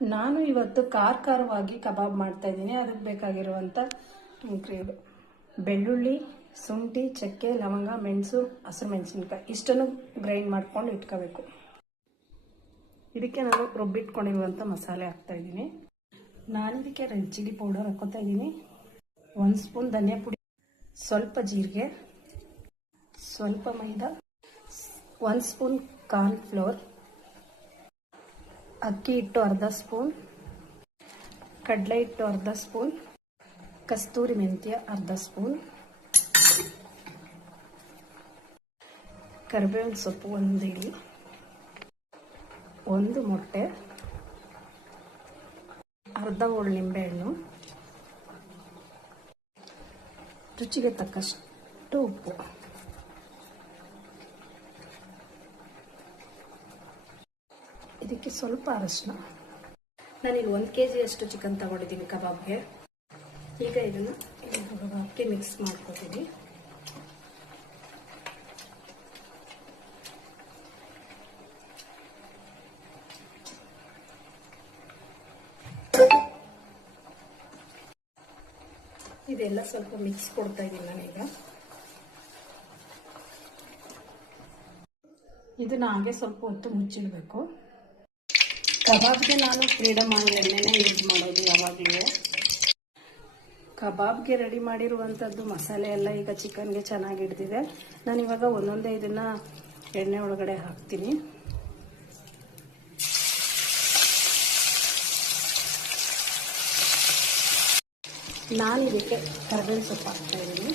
ನಾನು ಇವತ್ತು ಖಾರವಾಗಿ ಕಬಾಬ್ ಮಾಡ್ತಾ ಇದ್ದೀನಿ. ಅದಕ್ಕೆ ಬೇಕಾಗಿರುವಂಥ ಇಂಗ್ರೀಡಿಯೆಂಟ್ ಬೆಳ್ಳುಳ್ಳಿ, ಶುಂಠಿ, ಚಕ್ಕೆ, ಲವಂಗ, ಮೆಣಸು, ಹಸಿರು ಮೆಣಸಿನ್ಕಾಯಿ ಇಷ್ಟನ್ನು ಗ್ರೈಂಡ್ ಮಾಡ್ಕೊಂಡು ಇಟ್ಕೋಬೇಕು. ಇದಕ್ಕೆ ನಾನು ರುಬ್ಬಿಟ್ಕೊಂಡಿರುವಂಥ ಮಸಾಲೆ ಹಾಕ್ತಾಯಿದ್ದೀನಿ. ನಾನಿದಕ್ಕೆ ರೆಡ್ ಚಿಲ್ಲಿ ಪೌಡರ್ ಹಾಕ್ಕೋತಾ ಇದ್ದೀನಿ. 1 ಸ್ಪೂನ್ ಧನಿಯಾ ಪುಡಿ, ಸ್ವಲ್ಪ ಜೀರಿಗೆ, ಸ್ವಲ್ಪ ಮೈದಾ, 1 ಸ್ಪೂನ್ ಕಾರ್ನ್ ಫ್ಲೋರ್, ಅಕ್ಕಿ ಹಿಟ್ಟು ಅರ್ಧ ಸ್ಪೂನ್, ಕಡಲೆ ಹಿಟ್ಟು ಅರ್ಧ ಸ್ಪೂನ್, ಕಸ್ತೂರಿ ಮೆಂತ್ಯ ಅರ್ಧ ಸ್ಪೂನ್, ಕರಿಬೇವಿನ ಸೊಪ್ಪು 1 ಇಲಿ, 1 ಮೊಟ್ಟೆ, ಅರ್ಧ ಹೋಳು ನಿಂಬೆಹಣ್ಣು, ರುಚಿಗೆ ತಕ್ಕಷ್ಟು ಉಪ್ಪು. ಇದಕ್ಕೆ ಸ್ವಲ್ಪ ಅರಶಿನ. ನಾನಿಲ್ಲಿ 1 kg ಅಷ್ಟು ಚಿಕನ್ ತಗೊಂಡಿದ್ದೀನಿ ಕಬಾಬ್ಗೆ. ಈಗ ಇದನ್ನು ಕಬಾಬ್ಗೆ ಮಿಕ್ಸ್ ಮಾಡ್ಕೊತೀನಿ. ಇದೆಲ್ಲ ಸ್ವಲ್ಪ ಮಿಕ್ಸ್ ಕೊಡ್ತಾ ಇದ್ದೀನಿ ನಾನೀಗ. ಇದನ್ನ ಹಾಗೆ ಸ್ವಲ್ಪ ಹೊತ್ತು ಮುಚ್ಚಿಡಬೇಕು. ಕಬಾಬ್ಗೆ ನಾನು ಫ್ರೀಡಮ್ ಆಯಿಲ್ ಎಣ್ಣೆನೇ ಯೂಸ್ ಮಾಡೋದು ಯಾವಾಗಲೂ. ಕಬಾಬ್ಗೆ ರೆಡಿ ಮಾಡಿರುವಂಥದ್ದು ಮಸಾಲೆ ಎಲ್ಲ ಈಗ ಚಿಕನ್ಗೆ ಚೆನ್ನಾಗಿ ಹಿಡಿದಿದೆ. ನಾನಿವಾಗ ಒಂದೊಂದೇ ಇದನ್ನು ಎಣ್ಣೆ ಒಳಗಡೆ ಹಾಕ್ತೀನಿ. ನಾನು ಇದಕ್ಕೆ ಕರಿಬೇವಿನ ಸೊಪ್ಪು ಹಾಕ್ತಾಯಿದ್ದೀನಿ.